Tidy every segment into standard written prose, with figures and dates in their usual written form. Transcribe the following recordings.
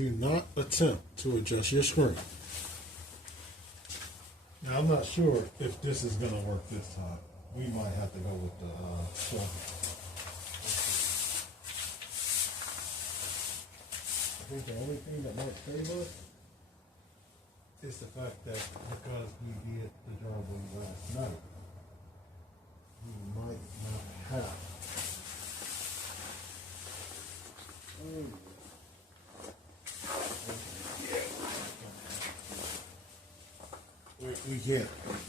do not attempt to adjust your screen. Now, I'm not sure if this is going to work this time. We might have to go with the shovel. I think the only thing that might save us is the fact that because we did the driveway last night, we might not have.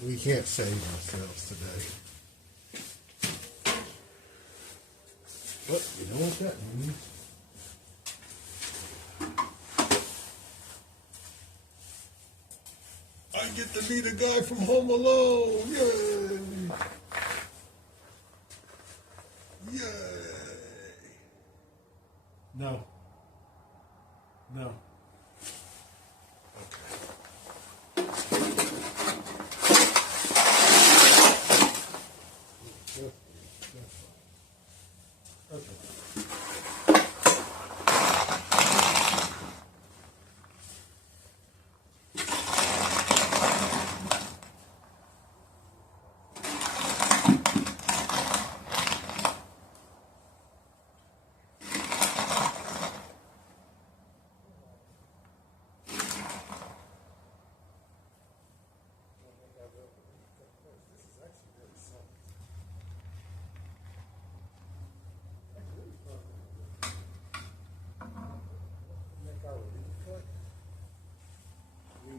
We can't save ourselves today. But you know what that means? I get to be the guy from Home Alone. Yay! Yay! No. No.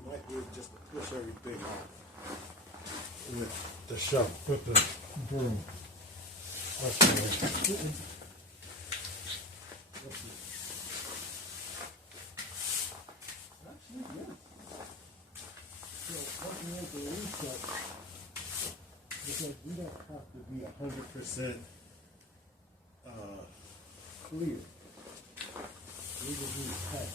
Might be able just to push everything off with the shovel, with the broom. That's right. Actually, yes. So what we want to reset, because we don't have to be 100% clear. We will do half.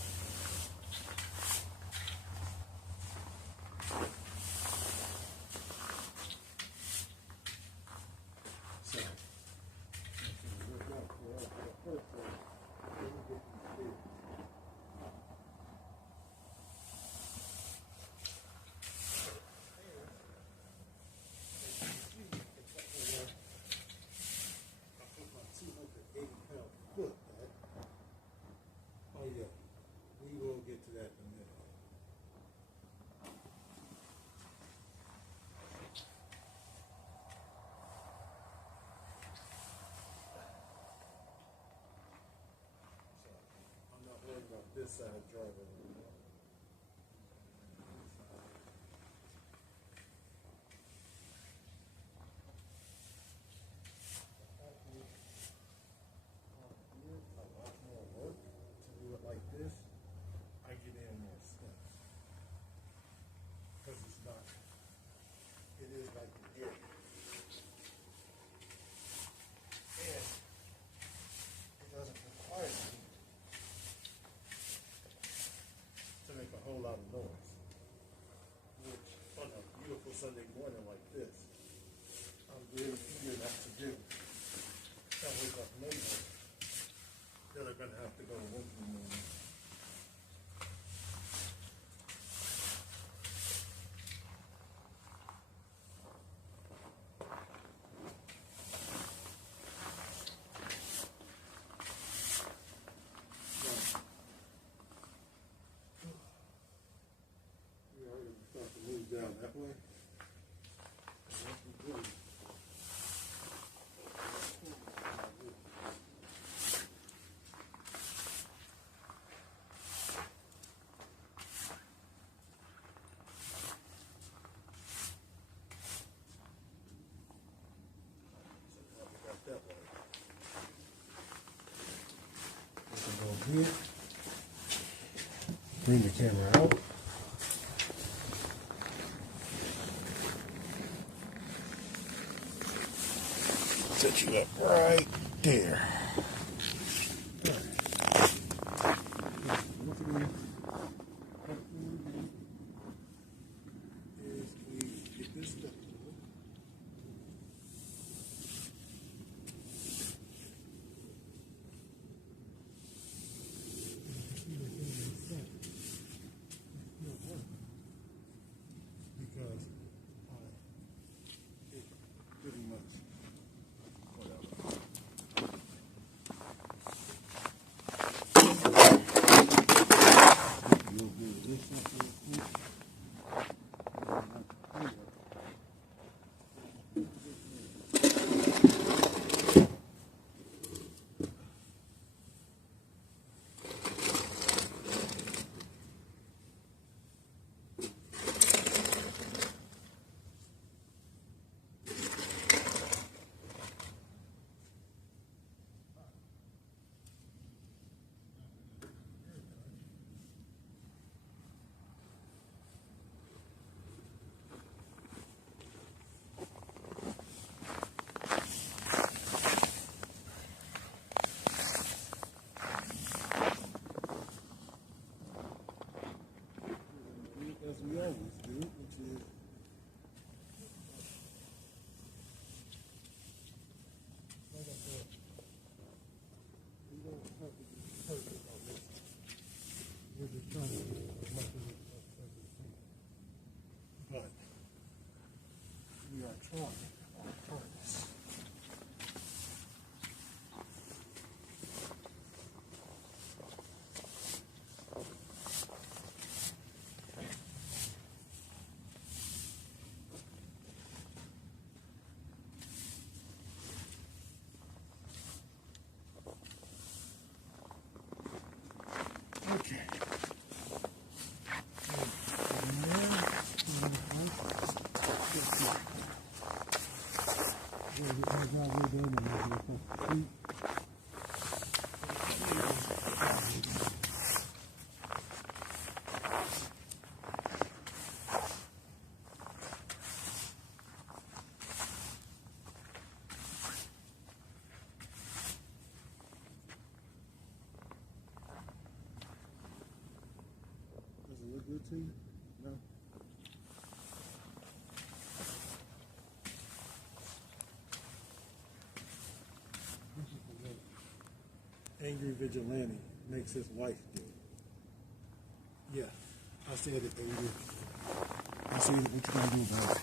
This side driver. Lot of noise, which on a beautiful Sunday morning like this, I'm really eager not to do. I wake up neighbors that are going to have to go to work in the morning. Down that way. Here. Bring the camera out. Set you up right there. try on purpose. Okay. Does it look good to you? No? Angry vigilante makes his wife do it. Yeah, I said it, baby. I said it. What you gonna do about it?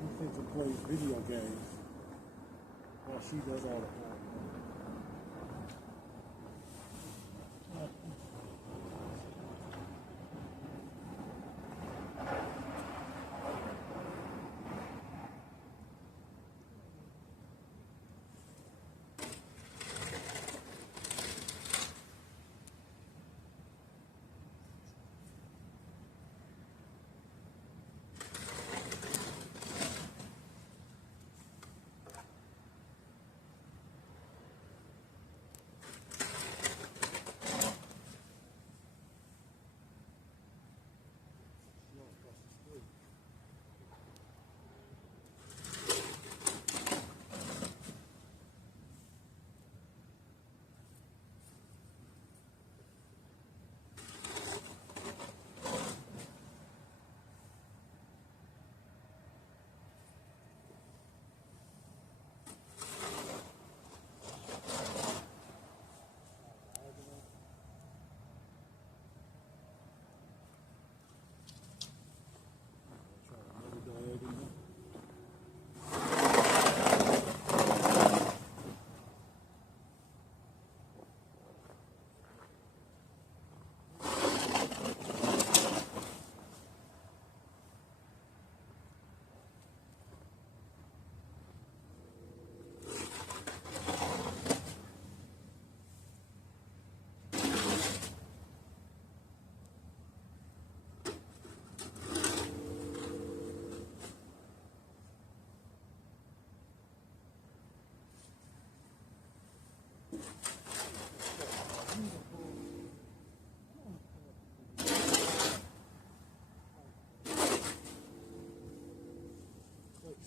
He thinks he plays video games while she does all the hard work.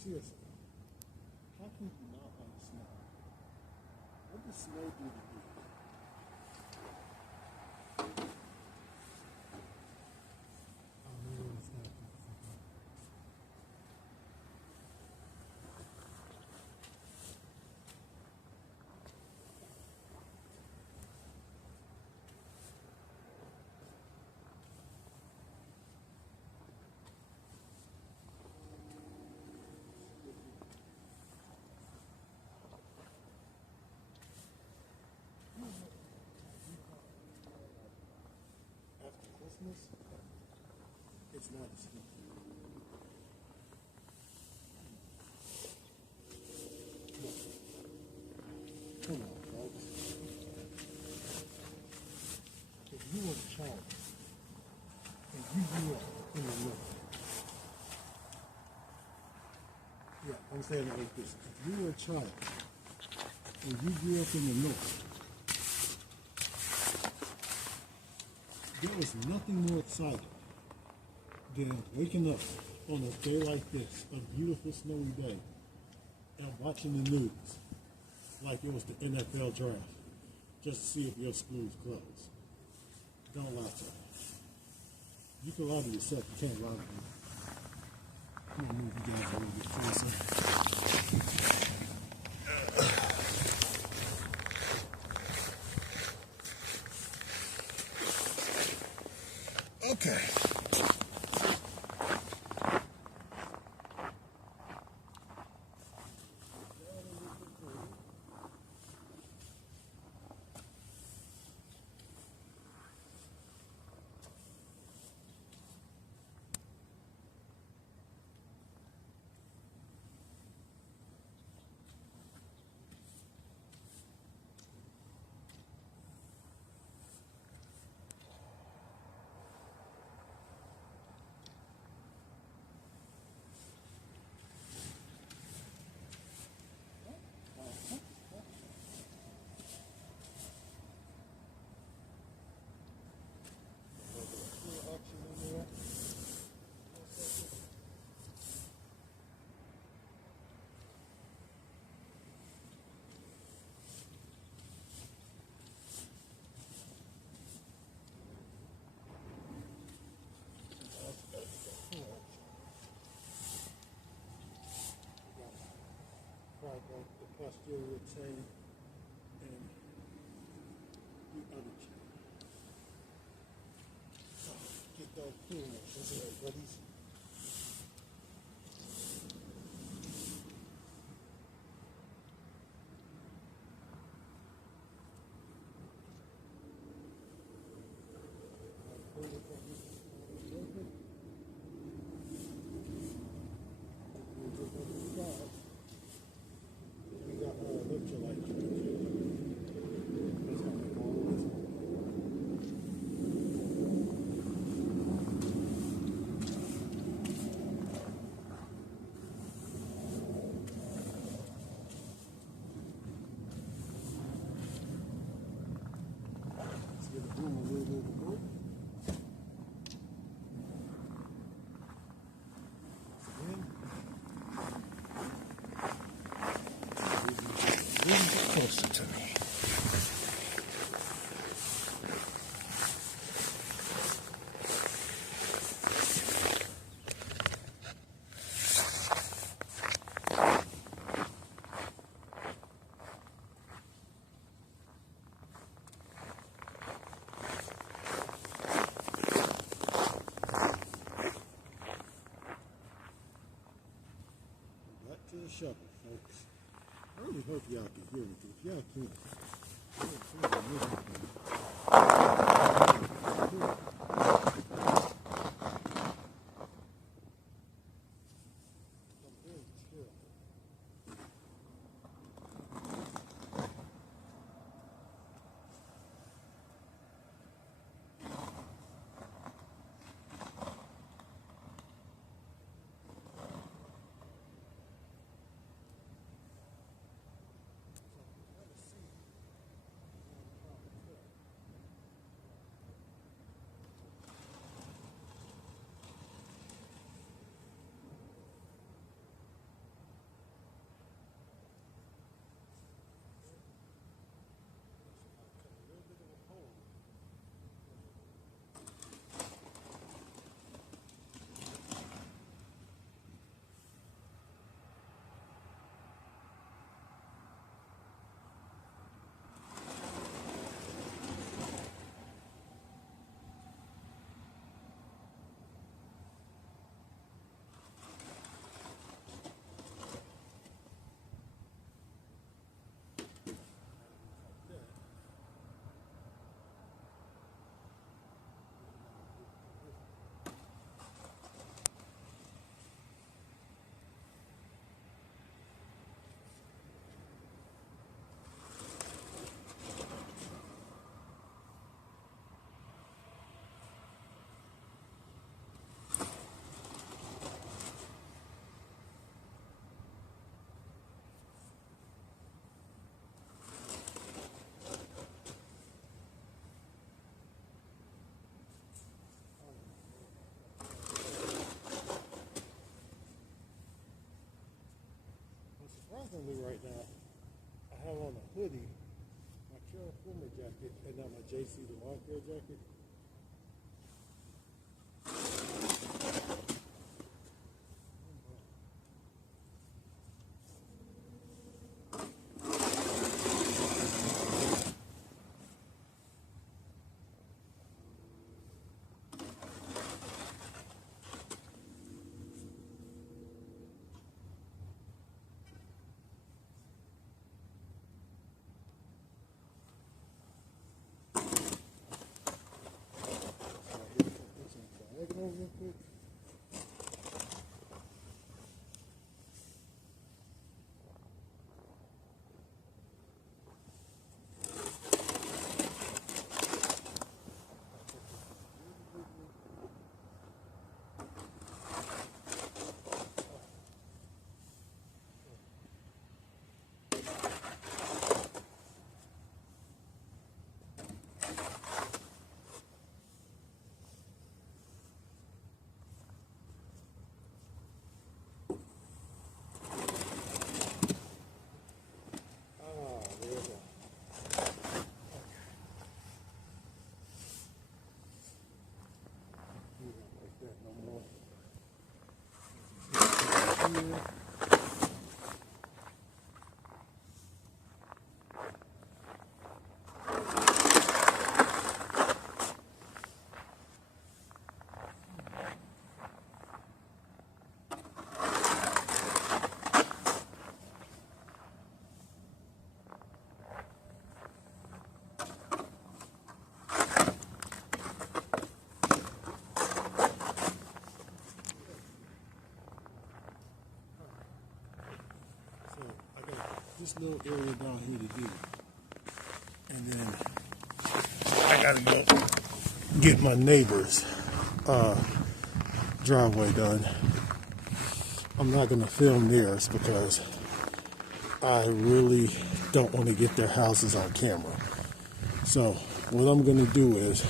Seriously, how can you not like snow? What does snow do to you? It's not as fun. Come on, folks. If you were a child and you grew up in the North, yeah, I'm saying it like this. If you were a child and you grew up in the North, there was nothing more exciting than waking up on a day like this, a beautiful snowy day, and watching the news like it was the NFL draft, just to see if your school's closed. Don't lie to me. You can lie to yourself, you can't lie to me. I'm gonna move you guys a little bit closer. Okay. The posterior chain and the other chain. Get those pins in there, buddies. Closer to me. Back to the shovel, folks. I really hope y'all can hear me. If y'all can't, surprisingly right now, I have on a hoodie, my Carol Puma jacket, and now my JC the lawn care jacket. real quick? This little area down here to do, and then I gotta go get my neighbor's driveway done. I'm not gonna film theirs because I really don't want to get their houses on camera. So what I'm gonna do is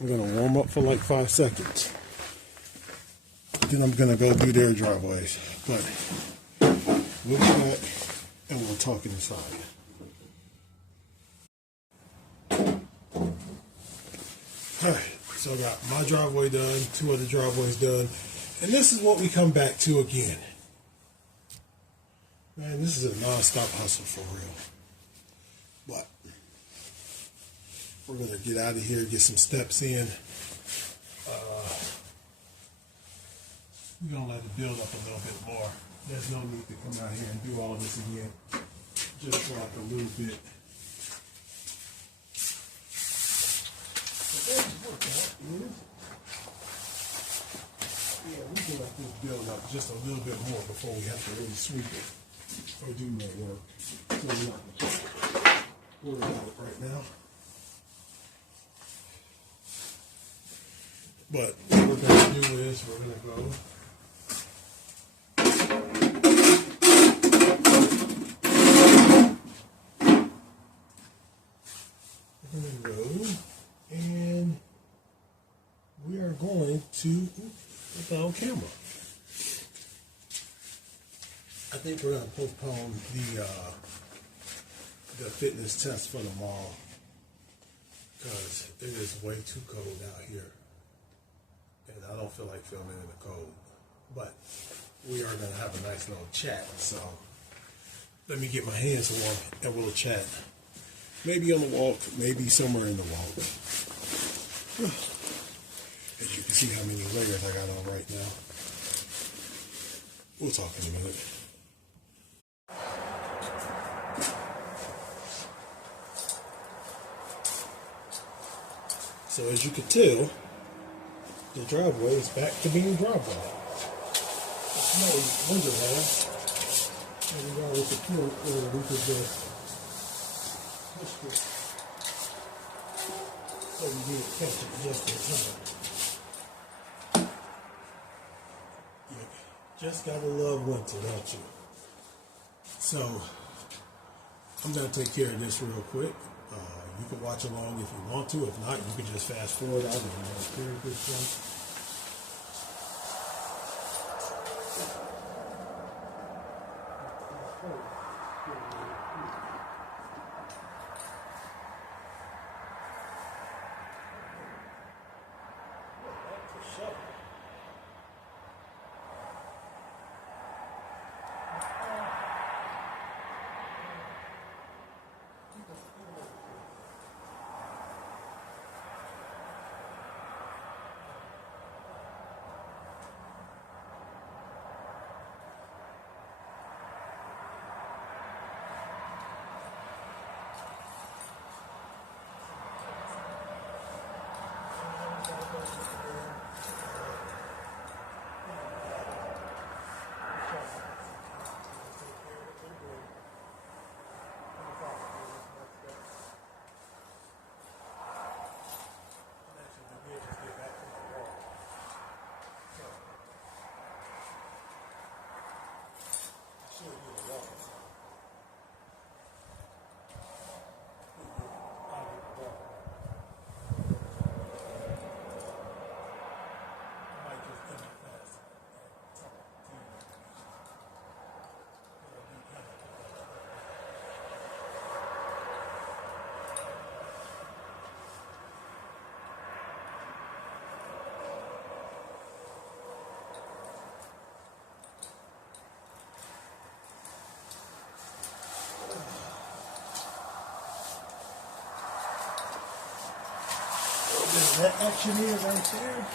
I'm gonna warm up for like 5 seconds, then I'm gonna go do their driveways. But we'll be back and we'll talk inside. Alright, so I got my driveway done, 2 other driveways done, and this is what we come back to again. Man, this is a non-stop hustle for real. But we're gonna get out of here, get some steps in. We're gonna let it build up a little bit more. There's no need to come out here and do all this again. Just for like a little bit. Yeah, we can let this build up just a little bit more before we have to really sweep it or do more work. So we're not worried about it right now. But what we're going to do is we're going to go and we are going to put that on camera. I think we're going to postpone the fitness test for tomorrow because it is way too cold out here and I don't feel like filming in the cold. But we are going to have a nice little chat, so let me get my hands warm and we'll chat. Maybe on the walk, maybe somewhere in the walk. As you can see how many layers I got on right now. We'll talk in a minute. So as you can tell, the driveway is back to being driveway. It's no wonder now. And we already secured where we could just push this. So we did catch it just in time. You just gotta love winter, don't you? So I'm gonna take care of this real quick. You can watch along if you want to. If not, you can just fast forward out and period this one. There's that action here right there.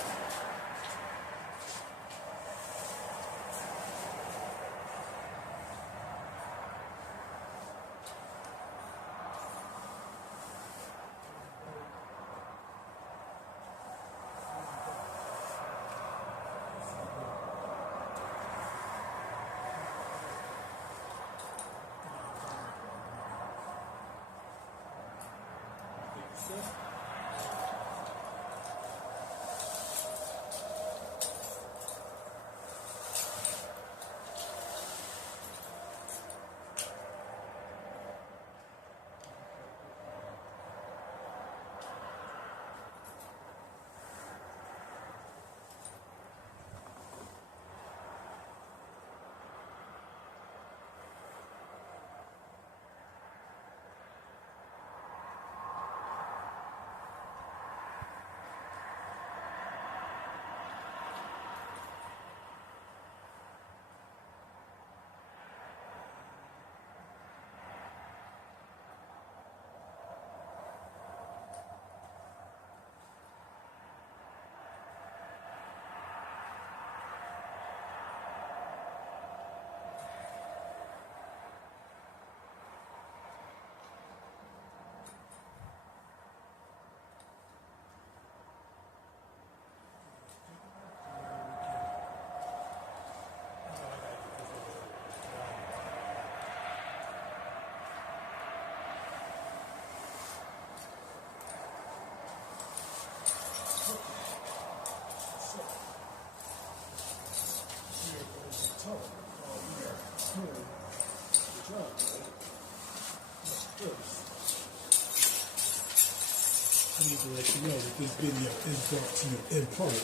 I need to let you know that this video is brought to you in part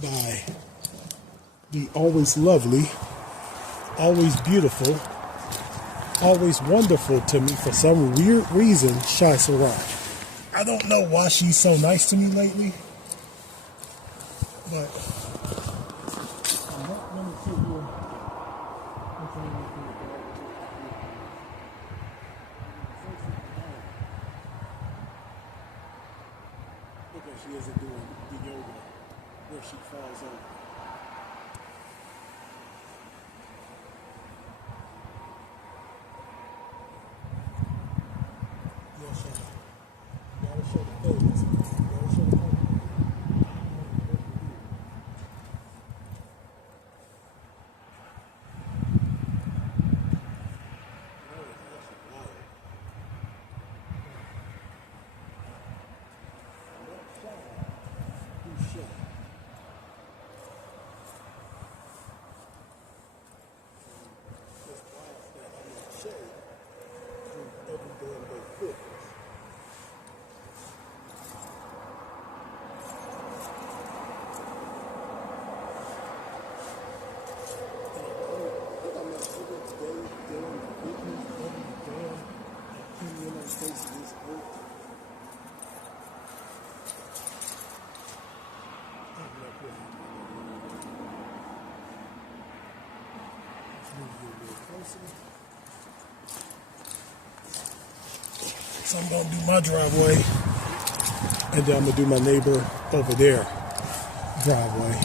by the always lovely, always beautiful, always wonderful to me for some weird reason, Shy Sarai. I don't know why she's so nice to me lately, but I'm not going to sit here until I get through it. Because she isn't doing the yoga where she falls over. Yes, sir. You gotta show the face. You gotta show the face. So I'm going to do my driveway, and then I'm going to do my neighbor over there driveway.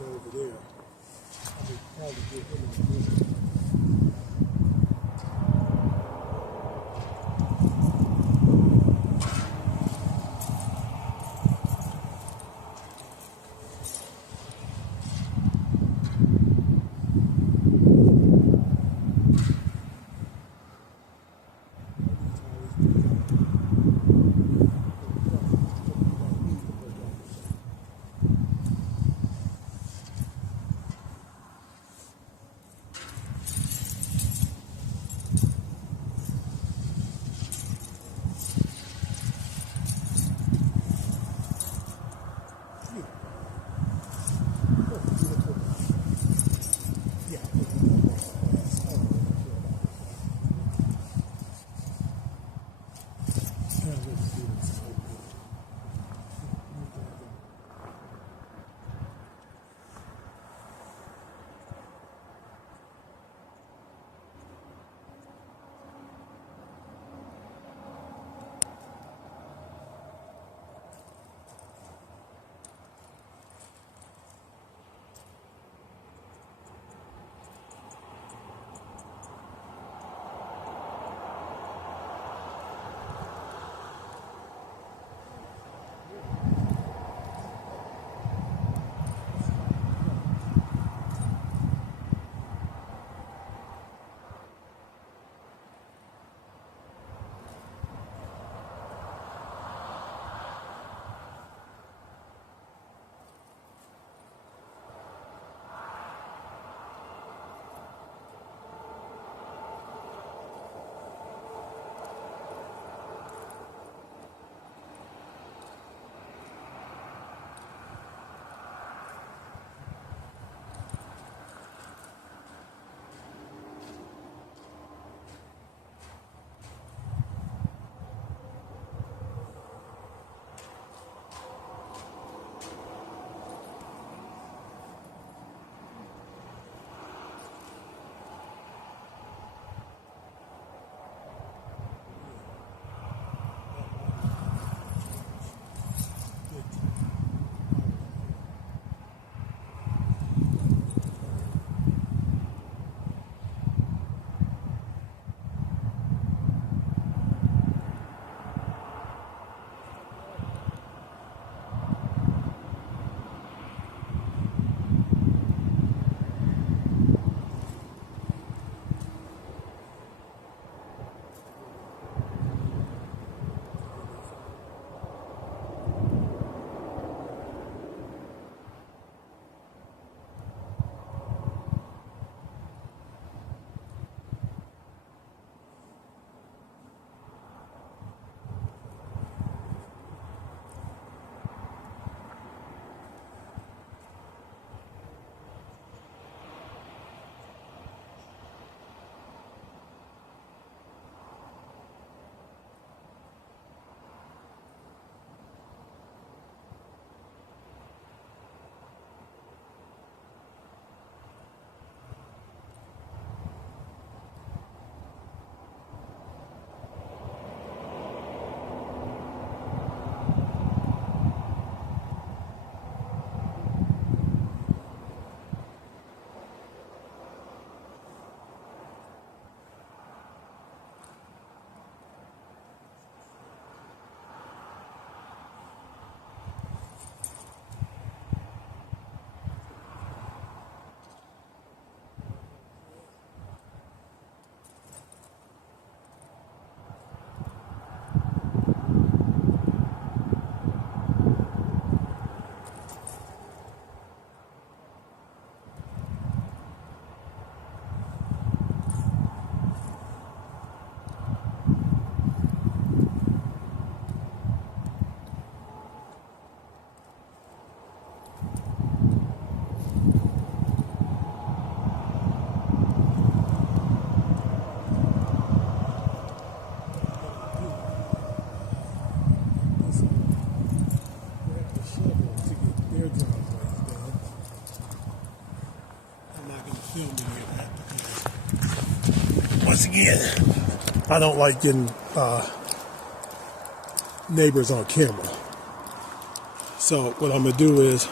Over there, I would probably get him in the middle. filming it. Once again, I don't like getting neighbors on camera. So what I'm gonna do is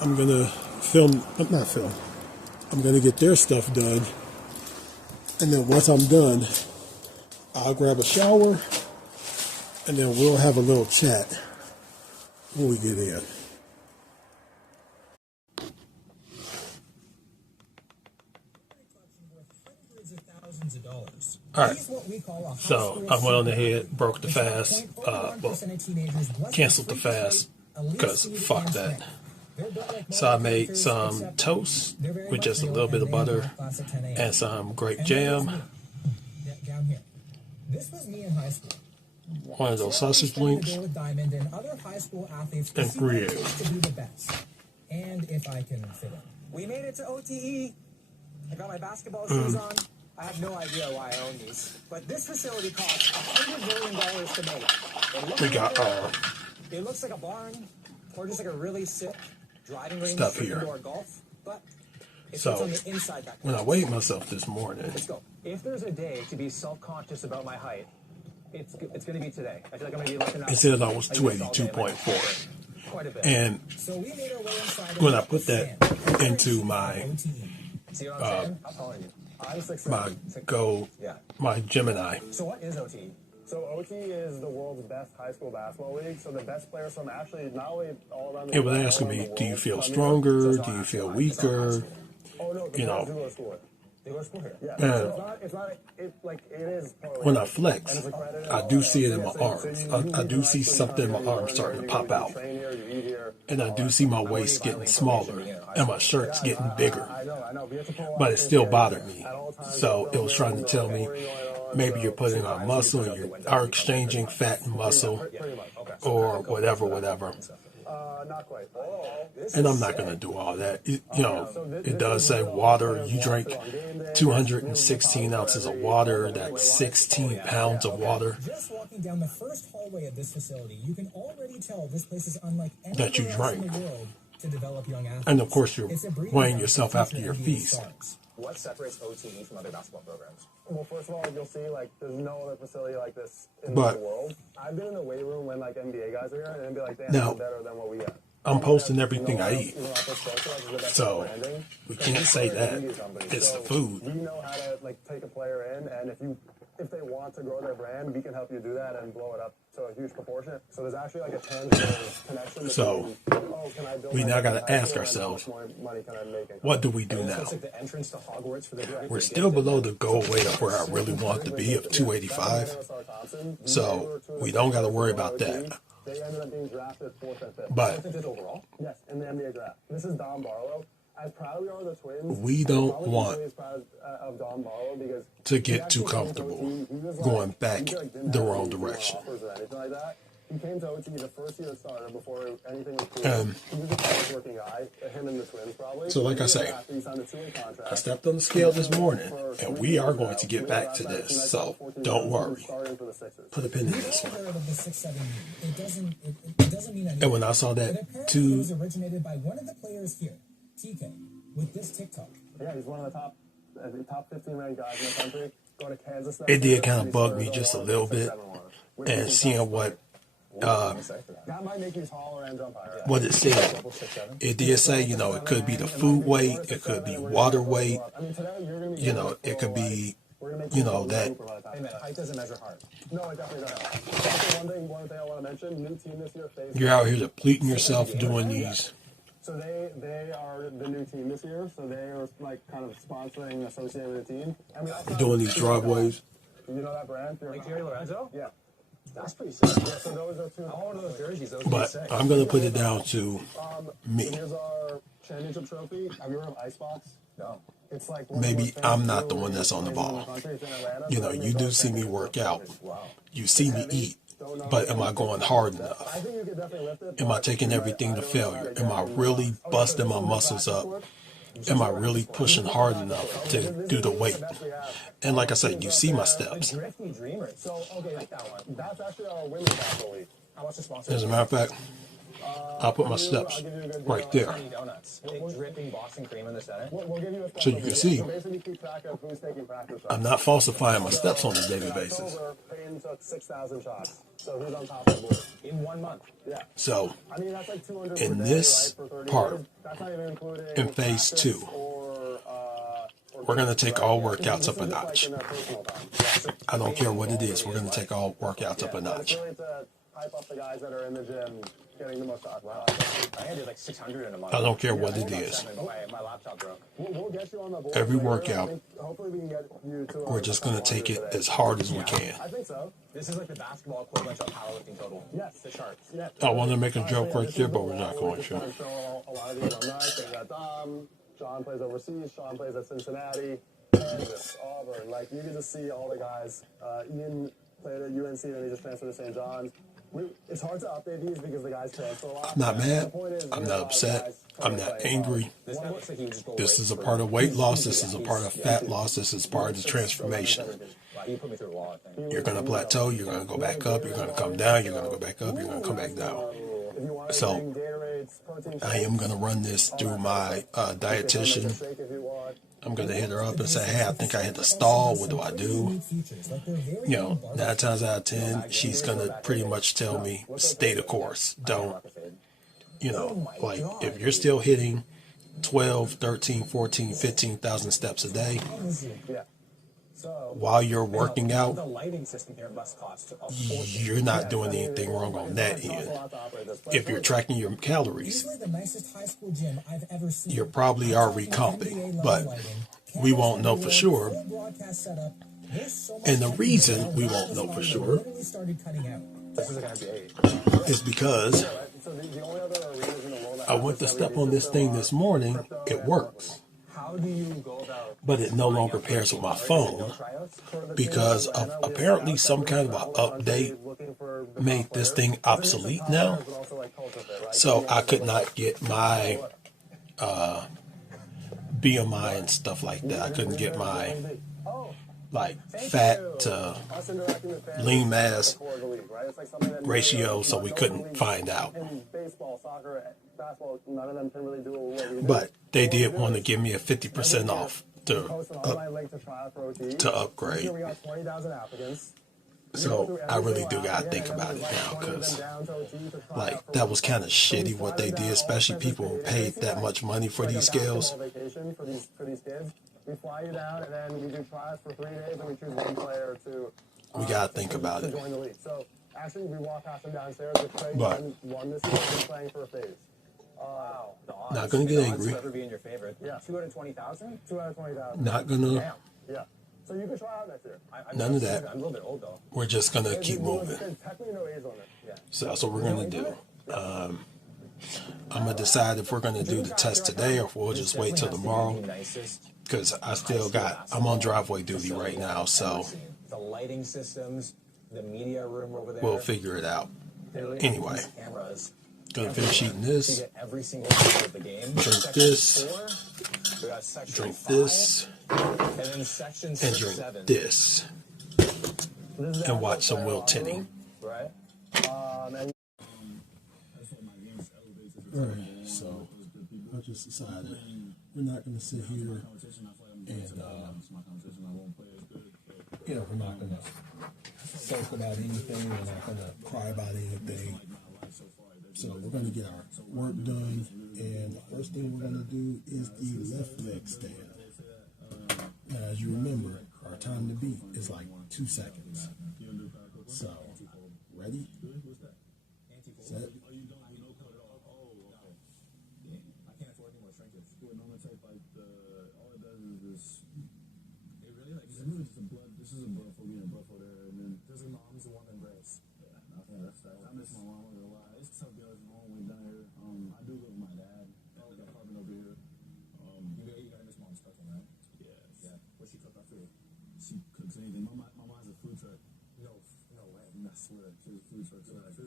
I'm gonna I'm gonna get their stuff done, and then once I'm done, I'll grab a shower, and then we'll have a little chat when we get in. Alright, so I went on ahead, broke the fast, canceled the fast, because fuck that. So I made some toast with just a little bit of butter and some grape jam. One of those sausage links and 3 eggs. And if I can fit in. We made it to OTE. I got my basketball shoes on. I have no idea why I own these, but this facility costs $100 million to make. We got it looks like a barn, or just like a really sick driving range stuff for here. indoor golf. But it's So on the inside that when I weighed myself this morning, let's go. If there's a day to be self-conscious about my height, it's going to be today. I feel like I'm going to be looking at it said I was 282.4. quite a bit. And So we made our way inside when I put that into my see what I'm saying? I'm calling you. I'm 6'7". my Gemini. So what is OTE? So OT is the world's best high school basketball league. So the best players from actually not only all around the It was world, asking all me, around the do you world, feel come here. stronger? Do you feel weaker? Oh no, the You players know. do go to school here. They go to school here. Yeah. And It's not it like it is. Totally when I and flex, it's accredited I and do all see that. it in my So arms. you I can do see actually something in my learn arms starting to here, pop you out. train here, you eat here, And I all do that. see my waist getting smaller and my shirt's getting bigger. I know. We have to pull But off it still this bothered area me. at all times. So it was trying to tell me maybe you're putting on muscle and you are exchanging fat and muscle Pretty much. Okay. or whatever. Not quite. And I'm not going to do all that. It does say water. You drink 216 ounces of water. That's 16 pounds of water Just walking down the first hallway of this facility, you can already tell this place is unlike that you anywhere else in drink. the world to develop young athletes. And of course, you're It's a breeding weighing ground yourself for after future your NBA feast. stars. What separates OTE from other basketball programs? Well, first of all, you'll see like there's no other facility like this in But- the world. I've been in the weight room when like NBA guys are here, and they'd be like, "Damn, Now, this is better than what we got." I'm posting everything I eat. You know, So we can't say that. It's the food. We know how to like take a player in, and if they want to grow their brand, we can help you do that and blow it up to a huge proportion. So there's actually like a tangible connection. So Can I build we my now got brand to in high ask school, and ourselves, how much more money can I make in what do we do This now? looks like the entrance to Hogwarts for the gifted. We're still below the goal weight of where I really want to be of 285. So we don't got to worry about that. They ended up being drafted 4th and 5th. But Overall? Yes, in the NBA draft. This is Don Barlow. As proud we are of the Twins, we don't probably want equally as proud of Don Barlow because to get he too actually came to comfortable OT, he was going like- back he, like, didn't the have wrong any direction. offers or anything like that. He came to OT the first year it started before anything was cool. And he was a hardest working guy, him and the Twins probably. So like I say, He signed a 2-way contract. I stepped on the scale this morning, and we are going to get back to this. So don't worry. Put a pin in this one. Of the 6'7". It doesn't mean anything. And when I saw But that apparently it two, was originated by one of the players here, TK, with this TikTok. Yeah, he's one of the top 15 ranked guys in the country. Go to Kansas. it did kind of bug me just a little bit, and seeing what That might make you taller and jump higher. what it said. It did say, it could be the food weight, it could be water weight, I mean, today you're going to be it could be, that Hey man, height doesn't measure heart. No, it definitely doesn't. Also, one thing I want to mention, new team this year faced. you're out here depleting yourself doing these. So they are the new team this year. So they are like kind of sponsoring, associated with the team. And we also Doing these driveways. You know that brand? Like Jerry Lorenzo? Yeah. That's pretty sick. Yeah. So those are two. All of those jerseys, those But I'm going to put it down to me. Here's our championship trophy. Have you heard of Icebox? No. It's like Maybe I'm not the one that's on the ball. You do see me work out. You see me eat. But am I going hard enough? I think you could definitely lift it. Am I taking everything to failure? Am I really busting my muscles up? Am I really pushing hard enough to do the weight? And like I said, you see my steps. Thrifty Dreamer. So, okay, like that one. That's actually our women's basketball league. How much the sponsor? As a matter of fact, I'll put my steps right there. Tiny donuts. Big dripping Boston cream in the center. We'll give you a So you can see, So basically keep track of who's taking practice shots. I'm not falsifying my steps on a daily In basis. October, Payton took 6,000 shots. So he's on top of the board. In 1 month. Yeah. So I mean, that's like 200 in per day, this right, for 30 part, days. That's not even including in phase practice 2, or we're going to take all workouts this up a is just like notch. in their personal time. I don't care what it is. We're going to take all workouts up a But it's notch. really to hype up the guys that are in the gym getting the most shots. Wow. I had to do like 600 in a month. I don't care what it is. My laptop broke. We'll get you on the board Every later. workout, I think hopefully we can get you to we're just going to take it as hard as we can. I think so. This is like the basketball equivalent of powerlifting total. Yes. The charts. Yeah. I want to make a joke right there, but we're not going to. to. Show a lot of the alumni. So we got Dom. John plays overseas. Sean plays at Cincinnati. Kansas, Auburn. Like, you get to see all the guys. Ian played at UNC and he just transferred to St. John's. It's hard to update these because the guys transfer a lot. I'm not mad. The point is, I'm we not have upset. guys I'm playing not play angry. This guy looks like he would just go This right is a for part it. of weight loss. This is a part of fat loss. This is part of the transformation. Wow, you put me through a wall, I think. You're going to plateau. You're going to go back up. You're going to come down. You're going to go back up. You're going to come back down. So I am going to run this through my dietitian. I'm going to hit her up and say, hey, I think I hit the stall. What do I do? You know, 9 times out of 10, she's going to pretty much tell me, stay the course. Don't, you know, like if you're still hitting 12, 13, 14, 15,000 steps a day while you're working out, The lighting system here must cost you're not doing anything wrong on that end. If you're tracking your calories, you probably are recomping, but we won't know for sure. And the reason we won't know for sure is because I went to step on this thing this morning. It works. How do you go about But it no longer pairs with my phone because of apparently some kind of an update made this thing obsolete now. So I could not get my BMI and stuff like that. I couldn't get my like fat to lean mass ratio, so we couldn't find out. But they did want to give me a 50% off to upgrade. So I really do got to think about it now, because like that was kind of shitty what they did, especially people who paid that much money for these scales. We fly you down, and then we do tryouts for 3 days, and we choose one player to. We gotta think about it. Join the league. So actually, we walk past them downstairs. But won this year, playing for a phase. Wow. Not gonna get angry. ever be in your favorite? Yeah. 220,000? 220,000. Not gonna. Yeah. So you can try out next year. None of that. I'm a little bit old though. We're just gonna keep moving. Technically, no age on it. Yeah. So that's what we're gonna do. I'm gonna decide if we're gonna do the test today or if we'll just wait till tomorrow. Because I still I'm on driveway duty right now, so the lighting systems, the media room over there. We'll figure it out. Anyway, cameras. Gonna finish eating this. Every single part of the game. Drink this. Drink this. And then section And drink this. And watch some Will Tinning. Right. Alright, so I just decided we're not going to sit here and, we're not going to sulk about anything. We're not going to cry about anything. So we're going to get our work done. And the first thing we're going to do is the left leg stand. Now, as you remember, our time to beat is like 2 seconds. So, ready? Set. This is a blood flow, being a blood flow there, and then there's a mom's the one embrace. Yeah, that's that. I miss my mom, I'm gonna lie. It's tough being home way down here. I do live with my dad. I got an apartment over here. You gotta miss mom's cooking, right? Yes. Yeah. What's she cook up food? She cooks anything. My mom has a food truck. No way. I swear, she has a food truck. So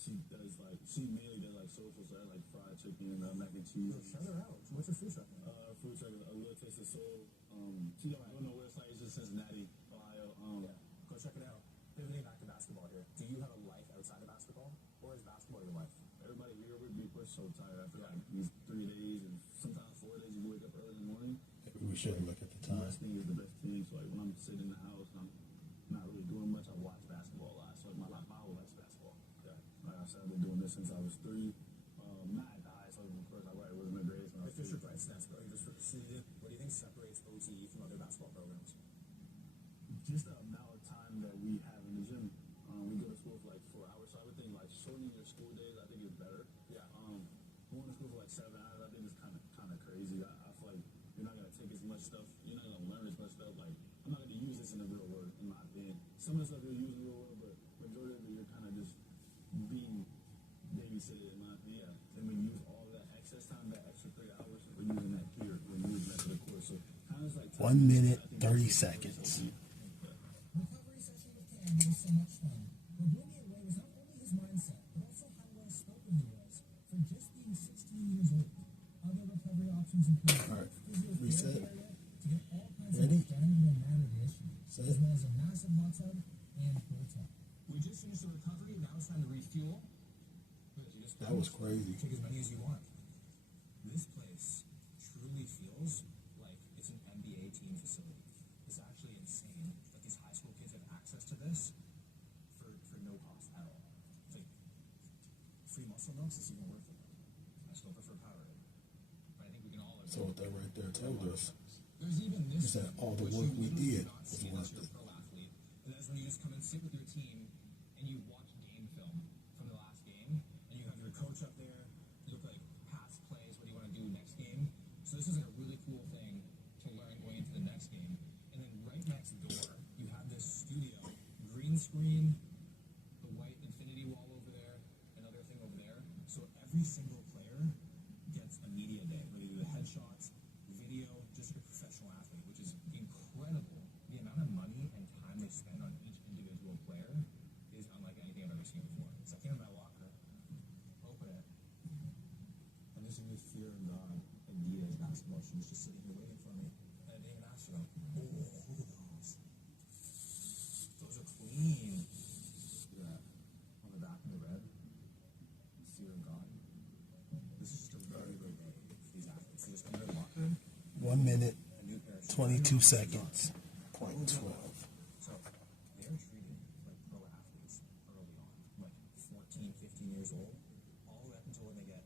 she does she mainly does social, so like fried chicken, mac and cheese. Shout her out. What's your food truck? Food truck, a little taste of soul. She don't know where it's like. It's just Cincinnati, Ohio. Yeah. Go check it out. Pivoting back to basketball here. Do you have a life outside of basketball, or is basketball your life? Everybody here shouldn't look at the time. Wrestling is the best team. So like when I'm sitting in the house and I'm not really doing much, I watch basketball a lot. So like my whole life's basketball. Yeah. Like I said, I've been doing this since I was 3. Not at the highest level, of course. I wasn't the greatest when I was Fisher Price stats, bro. You just proceeded. What do you think separates OTE from other basketball programs? just the amount of time that we have in the gym. We go to school for like 4 hours, so I would think like shortening your school days, I think is better. Yeah. Going to school for like 7 hours, I think is kind of crazy. I feel like you're not gonna take as much stuff. You're not gonna learn as much stuff. Like I'm not gonna use this in the real world, in my opinion. Some of the stuff you'll use in the real world, but majority of it you're kind of just being babysitted, in my opinion. Yeah. And we use all of that excess time, that extra 3 hours, we're using that here. We're using that for the course. So kind of like 1 minute 30 seconds. Recovery session with Cam was so much fun. What blew me away was not only his mindset, but also how well spoken he was for just being 16 years old. Other recovery options include Alright, physiotherapy reset. area to get all kinds Ready? of done no matter the issue, Set. as well as a massive hot tub and pool tub. We just finished the recovery, now it's time to refuel. That was crazy. Take as many as you want. This place truly feels like it's an NBA team facility. It's actually insane that these high school kids have access to this for no cost at all. It's like free muscle milks is even worth it. I still prefer Powerade. But I think we can all agree. So what that right there told us There's even is this that all the which work you we literally did do not was see unless worth you're it. a pro athlete. And that's when you just come and sit with your team and you watch game film from the last game, and you have your coach up there. You look like past plays. What do you want to do next game? So this is like a really cool thing to learn going into the next game. And then right next door, you have this studio, green screen, the white infinity wall over there, another thing over there. So every single player gets a media day, where they do the headshots, video, just like a professional athlete, which is incredible. The amount of money and time they spend on each individual player is unlike anything I've ever seen before. So I came in my locker, open it, and there's a new fear in God and Diaz basketball shoes just sitting here waiting for me. And I didn't even ask for them. Oh, look at those. Those are clean. Look at that. On the back in the red. Fear of God. This is just a very great day for these athletes. They just come in their locker, 1 minute a new pair of shoes. 22 seconds. Point 12. So they are treated like pro athletes early on, like 14, 15 years old, all the way up until when they get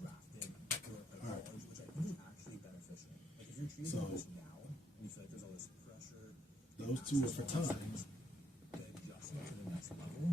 drafted or like college, which I think is actually beneficial. Like if you're treated like this now, and you feel like there's all this pressure, Those two are for time. the adjustment to the next level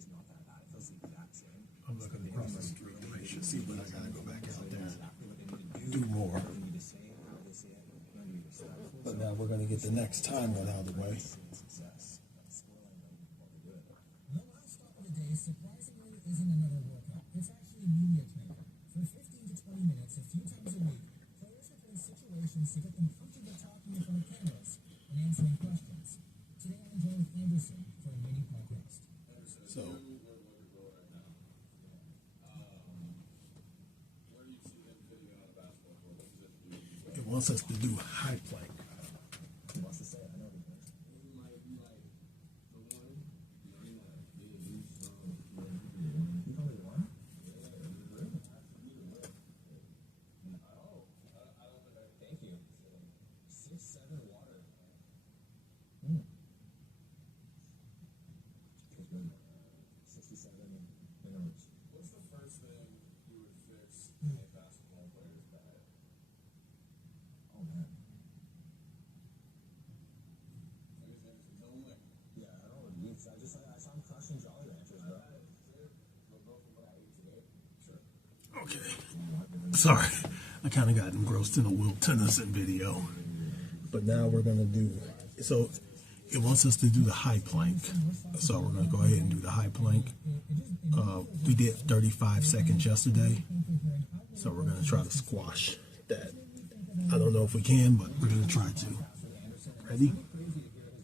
is not that bad. It feels the exact same. I'm looking across the street to make sure, see, but I gotta go back out there Exactly what they need to and do more. what they need to say, how they say it, when to be respectful. But now we're gonna get the next time one out of the way. Success. That's spoiling them while they do it. The last stop of the day, surprisingly, isn't another workout. It's actually media training. For 15 to 20 minutes, a few times a week, players are put in situations to get them comfortable talking in front of cameras and answering questions. Today, I'm joined with Anderson for a mini podcast. So it wants us to do high plank. He wants to say it. I know he does. You probably won? Thank you. 6'7" water. Feels good. 67 minutes. What's the first thing you would fix in a basketball player's diet? Oh man. Yeah, I don't know what meats. I saw him crushing Jolly Ranchers, bro. Okay. Sorry, I kind of got engrossed in a Will Tennyson video. But now we're gonna do. So it wants us to do the high plank. So we're gonna go ahead and do the high plank. We did 35 seconds yesterday. So we're gonna try to squash that. I don't know if we can, but we're gonna try to. Ready?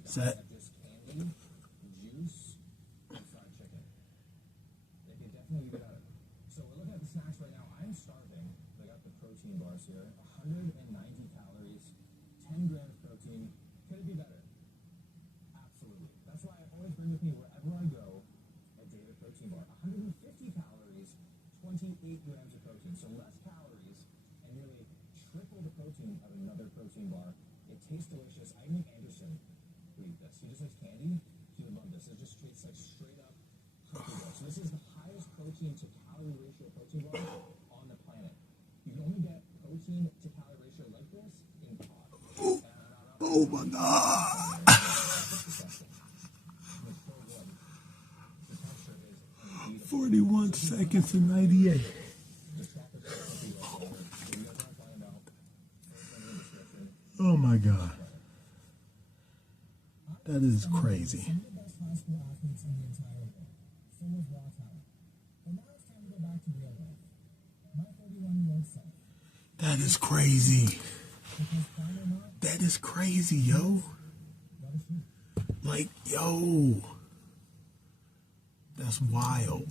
Set. Juice and fried chicken. They can definitely leave it out. So we're looking at the snacks right now. I'm starving. They got the protein bars here. 190 calories, 10 grams protein. Could it be better? Absolutely. That's why I always bring with me wherever I go a David protein bar. 150 calories, 28 grams of protein. So less calories and nearly triple the protein protein of another protein bar. It tastes delicious. I make Anderson eat this. He just likes candy. He would love this. It's just straight up cookie dough. So this is the highest protein to calorie ratio protein bar on the planet. You can only get protein to calorie ratio like this in cod. Oh my God. 41 seconds and 98. Oh my God. That is crazy. That is crazy. That is crazy, yo. Like, yo. That's wild.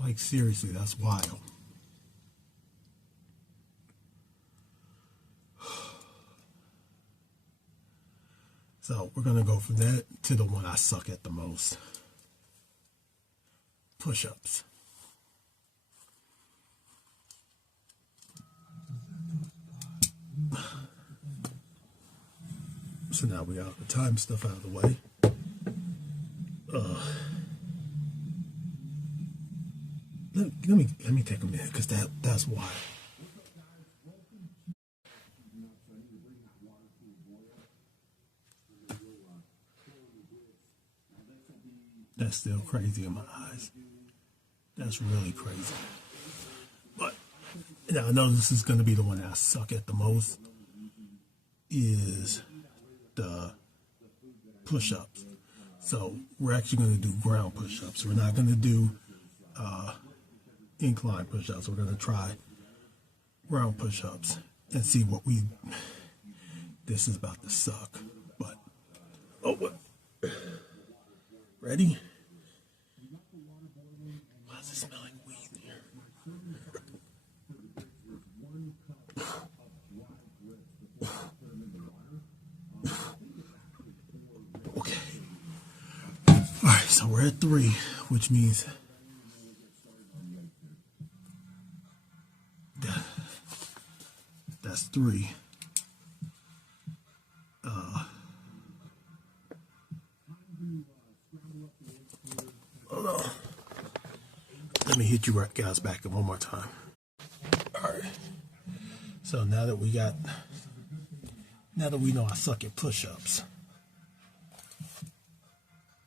Like, seriously, that's wild. So, we're going to go from that to the one I suck at the most. Push-ups. So now we got the time stuff out of the way. Let me take a minute because that's wild. That's still crazy in my eyes. That's really crazy. But now I know this is going to be the one that I suck at the most. Is the push-ups. So we're actually going to do ground push-ups. We're not going to do incline push-ups. We're going to try ground push-ups and see what this is about to suck. But, oh, what? Ready? Why does it smell like weed in here? Okay. All right, so we're at 3, which means that's 3. Hold on. Let me hit you guys back one more time. All right. So now that we know I suck at push-ups,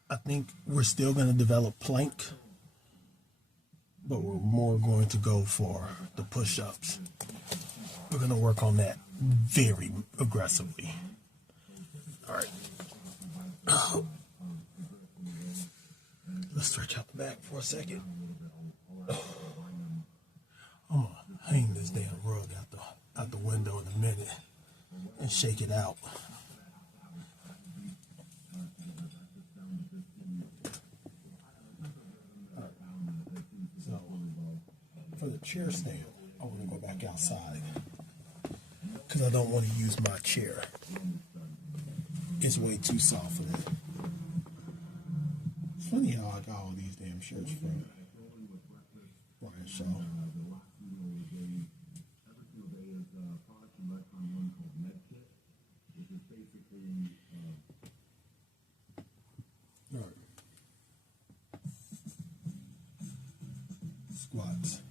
I think we're still going to develop plank, but we're more going to go for the push-ups. We're going to work on that very aggressively. All right. Let's stretch out the back for a second. I'm going to hang this damn rug out the window in a minute and shake it out. So, for the chair stand, I want to go back outside because I don't want to use my chair. It's way too soft for that. It's funny how I got all these damn shirts from Brian Shaw. All right. Squats.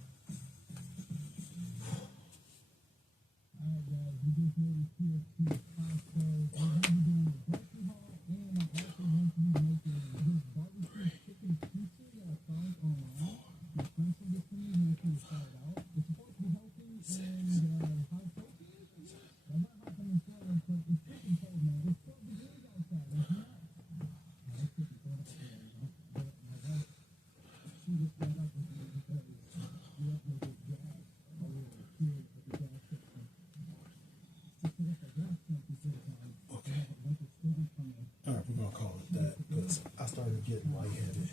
All right, we're going to call it that because I started getting lightheaded.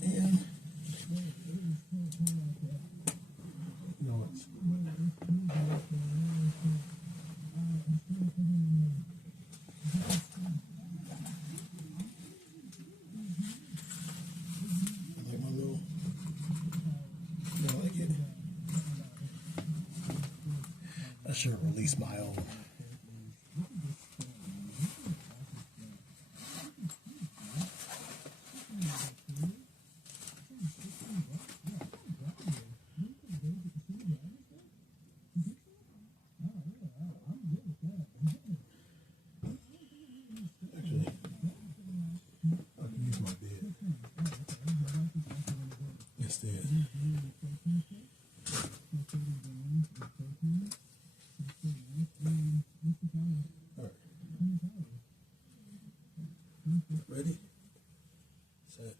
And, you know what? should release my own. Actually, I can use my bed instead. Ready? Set.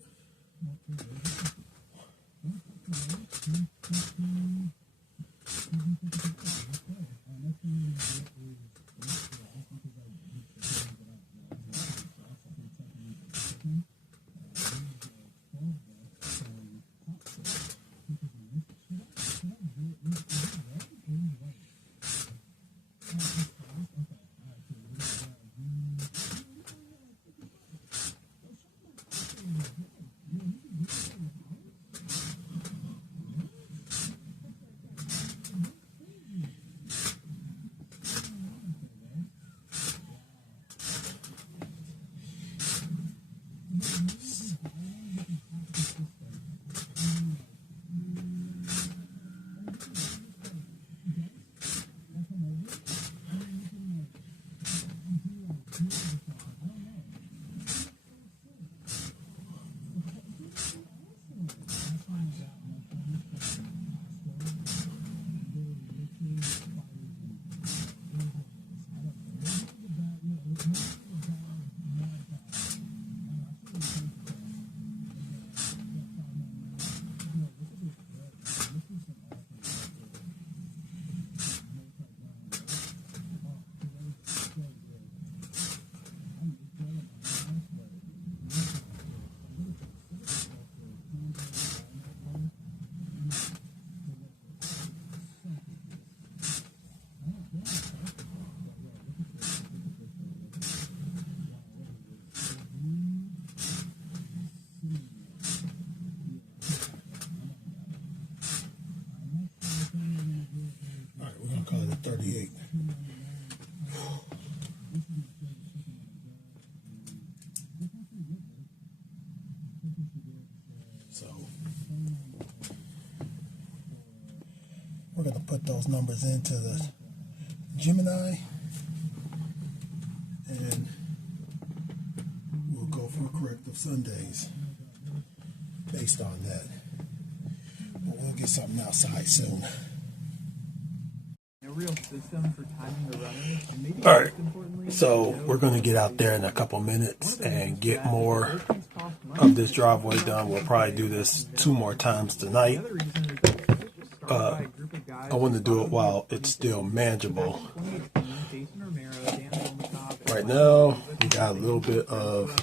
All right, we're gonna call it a 38. So we're gonna put those numbers into the Gemini, and we'll go for corrective Sundays based on that. But we'll get something outside soon. A real system for timing the runners, and maybe All right, most importantly, so we're going to get out there in a couple minutes and get more of this driveway done. We'll probably do this 2 more times tonight. I want to do it while it's still manageable. Right now, we got a little bit of.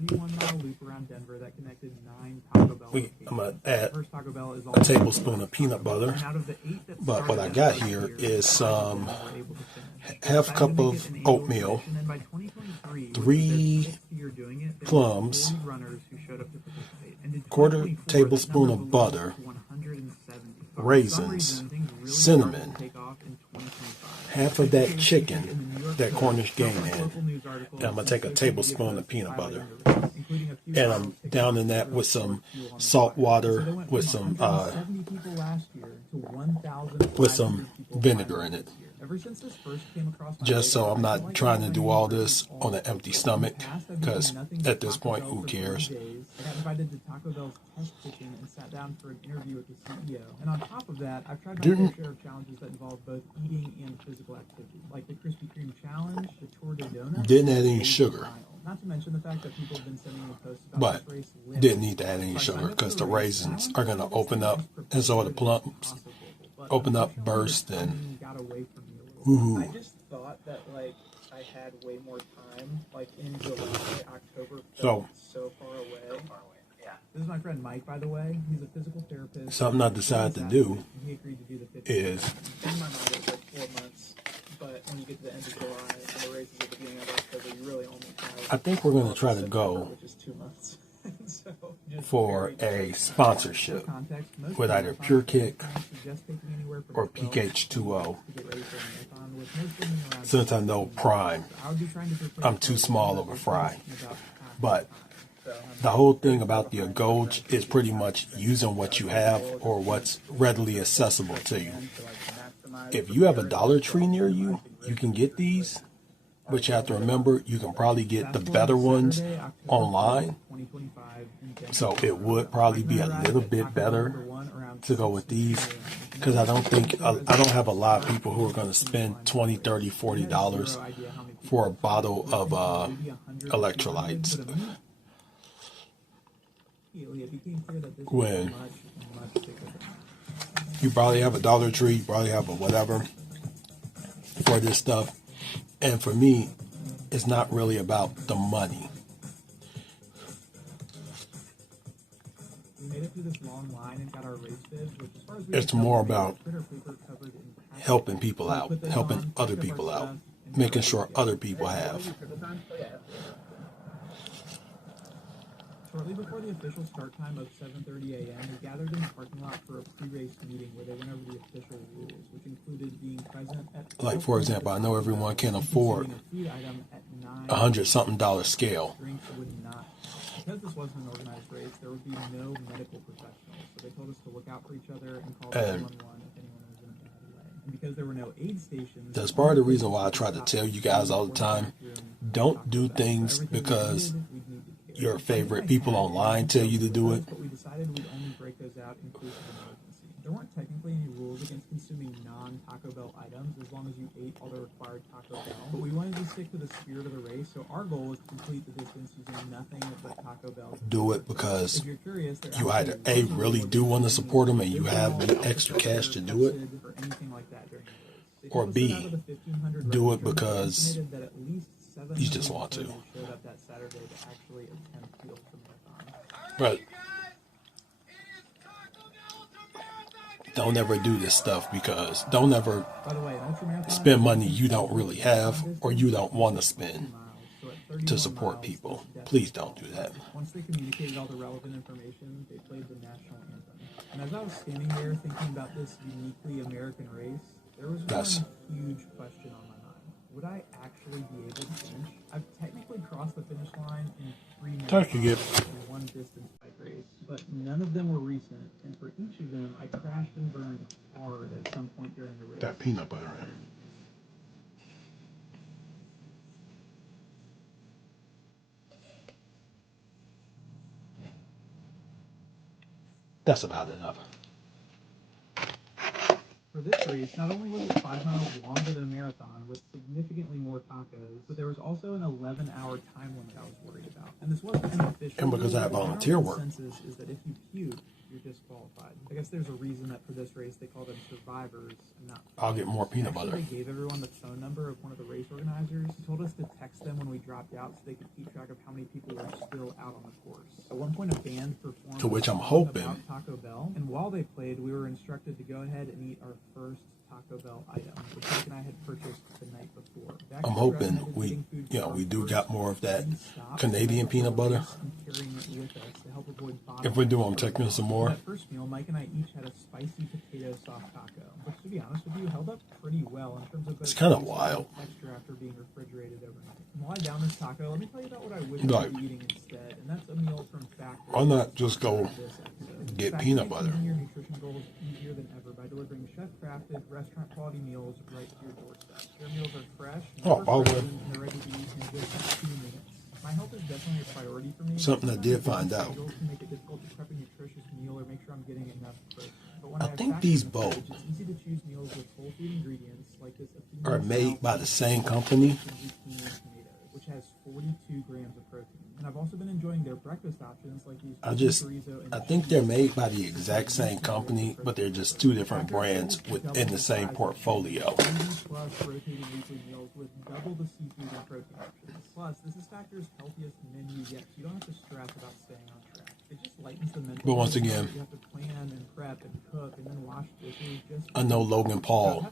I'm going to add a tablespoon of peanut butter, but what I got here is some half cup of oatmeal, 3 plums, quarter tablespoon of butter, raisins, cinnamon, half of that chicken that Cornish game in, and I'm going to take a tablespoon of peanut butter, and I'm downing that with some salt water with some vinegar in it, just so I'm not trying to do all this on an empty stomach, because at this point, who cares? I got invited to Taco Bell's test kitchen and sat down for an interview with the CEO. And on top of that, I've tried my fair share of challenges that involve both eating and physical activity, like the Krispy Kreme challenge, the Tour de Donuts. Didn't add any sugar. Not to mention the fact that people have been sending me posts about But this race. didn't need to add any sugar because the raisins are going to open up, and so the plums open up, burst, and ooh. I just thought that like I had way more time, like in July, October felt so far away. Yeah. This is my friend Mike, by the way. He's a physical therapist. Something I decided to do He agreed to do the 50. is In my mind, it was like 4 months, but when you get to the end of July and the race is at the beginning of October, you really only have. I think we're going to try to go which is 2 months. So, for a sponsorship with either Pure Kick or PH2O. with most women around since I know Prime, I would be trying to persuade I'm too folks small that over they're Fry. thinking about half But the time. the whole thing about the Agoge is pretty much using what you have or what's readily accessible to you. If you have a Dollar Tree near you, you can get these, but you have to remember you can probably get the better ones online. So it would probably be a little bit better to go with these, because I don't have a lot of people who are going to spend $20, $30, $40 for a bottle of electrolytes. When you probably have a Dollar Tree, you probably have a whatever for this stuff. And for me, it's not really about the money. It's more about helping people out, helping other people out, making sure other people have. Shortly before the official start time of 7:30 a.m., we gathered in the parking lot for a pre-race meeting where they went over the official rules, which included being present at... Like, for example, I know everyone can afford $100-something scale. Because this wasn't an organized race, there would be no medical professionals, so they told us to look out for each other and call 911 if anyone was in a bad way. And because there were no aid stations... That's part of the reason why I try to tell you guys all the time, don't do things because your favorite people online tell you to do it. But we decided we'd only break those out inclusive of emergency. There weren't technically any rules against consuming non-Taco Bell items as long as you ate all the required Taco Bell. But we wanted to stick to the spirit of the race, so our goal was to complete the distance using nothing but Taco Bell. Do it because you either A, really do want to support them and you have the extra cash to do it, or B, do it because you just want to. Right. Don't ever do this stuff because don't ever spend money you don't really have or you don't want to spend to support people. Please don't do that. Once they communicated all the relevant information, they played the national anthem. And as I was standing there thinking about this uniquely American race, there was one huge question on my mind. Would I actually be able to finish? I've technically crossed the finish line in 3 minutes in one distance bike race, but none of them were recent, and for each of them, I crashed and burned hard at some point during the race. That peanut butter. That's about enough. For this race, not only was it 5 miles longer than a marathon with significantly more tacos, but there was also an 11-hour time limit I was worried about. And this wasn't an official. And because I have volunteer work. The consensus is that if you puke, you're disqualified. I guess there's a reason that for this race they call them survivors and not... I'll get more peanut butter. They gave everyone the phone number of one of the race organizers. He told us to text them when we dropped out so they could keep track of how many people were still out on the course. At one point, a band performed... To which I'm hoping... ...about Taco Bell, and while they played, we were instructed to go ahead and eat our first Taco Bell item, which Mike and I had purchased the night before. I'm hoping we do got more of that Canadian peanut butter. If we do, I'm taking some more. That first meal, Mike and I each had a spicy potato sauce taco, which, to be honest with you, held up pretty well in terms of it's kind of wild. Texture after being refrigerated overnight. And while I down this taco, let me tell you about what I wish I was eating instead, and that's a meal from Factory. Why not just go get peanut butter? Your nutrition goals easier than ever by delivering chef-crafted, restaurant-quality meals right to your doorstep. Their meals are fresh, and they're ready to eat in just 2 minutes. My health is definitely a priority for me. Something I did find out. Can make it difficult to prep a nutritious meal or make sure I'm getting enough protein. But when I think these both it's easy to choose meals with whole food ingredients like this are made by the same company, which has 42 grams of protein. And I've also been enjoying their breakfast options like these. I think they're made by the exact same company, but they're just 2 different brands within the same portfolio. Plus rotating weekly meals with double the seafood and protein options. Plus, this is Factor's healthiest menu yet, so you don't have to stress about staying on track. It just lightens the mental. But once again, you have to plan and prep and cook and then wash dishes. I know Logan Paul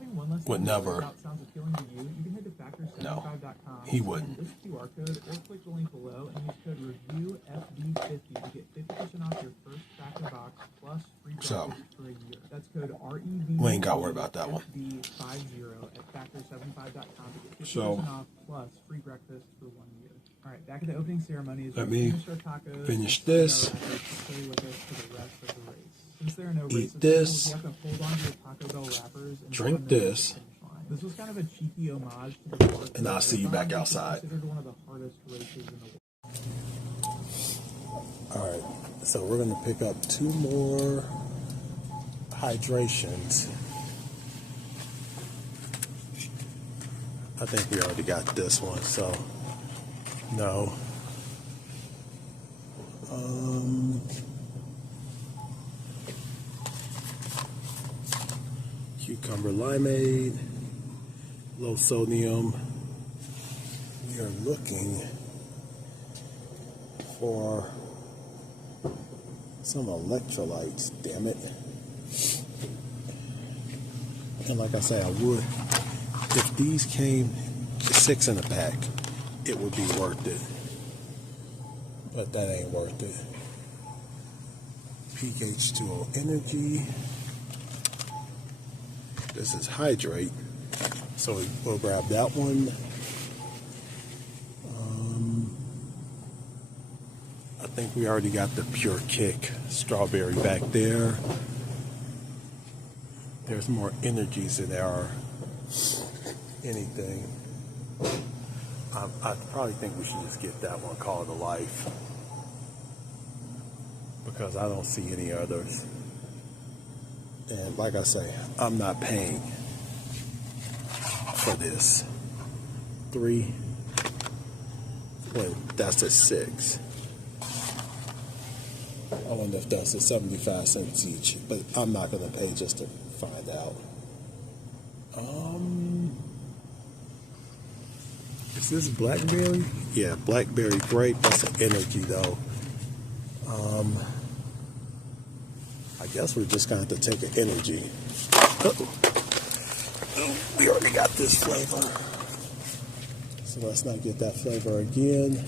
would never. Sounds appealing to you. You can head to factor75.com. He wouldn't. This QR code or click the link below and use code REVIEWFB50 to get 50% off your first Factor box plus free breakfast for a year. That's code REVIEW. We ain't got to worry about that one. FB50 at Factor7. 75.com to get 50% So, off plus free breakfast for 1 year. All right, back at the opening ceremonies. Let we me finished our tacos finish and this. our wrappers to stay with us for the rest of the race. Since there are no Eat race this. officials, you have to hold on to your Taco Bell wrappers and Drink run them to the this. finish line. This was kind of a cheeky homage to the World And I'll see you back Marathon, which is outside. considered one of the hardest races in the world. All right, so we're going to pick up 2 more hydrations. I think we already got this one, so no. Cucumber limeade, low sodium. We are looking for some electrolytes, damn it. And like I say, I would, if these came 6 in a pack, it would be worth it. But that ain't worth it. Peak H2O Energy. This is Hydrate. So we'll grab that one. I think we already got the Pure Kick strawberry back there. There's more energies than there are anything. I probably think we should just get that one called a Life, because I don't see any others. And like I say, I'm not paying for this. 3, well, that's a 6. I wonder if that's at 75 cents each, but I'm not going to pay just to find out. Is this blackberry? Yeah, blackberry grape. That's an energy though. I guess we're just going to have to take an energy. Uh-oh. We already got this flavor. So let's not get that flavor again.